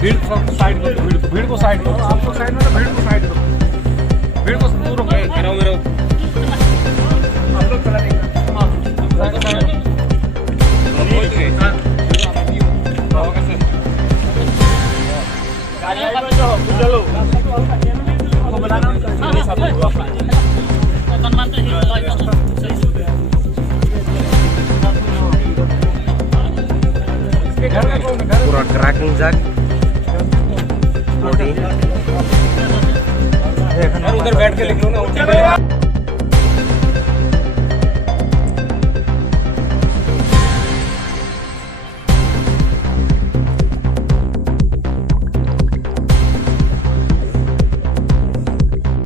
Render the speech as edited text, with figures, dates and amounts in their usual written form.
भीड़ साइड करो, भीड़ को साइड करो, आप लोग साइड में ना, भीड़ को साइड करो, भीड़ को दूर रखो। मेरा आप लोग चला देगा चलो पूरा ट्रैकिंग जैक उधर बैठ के लिख लो ना।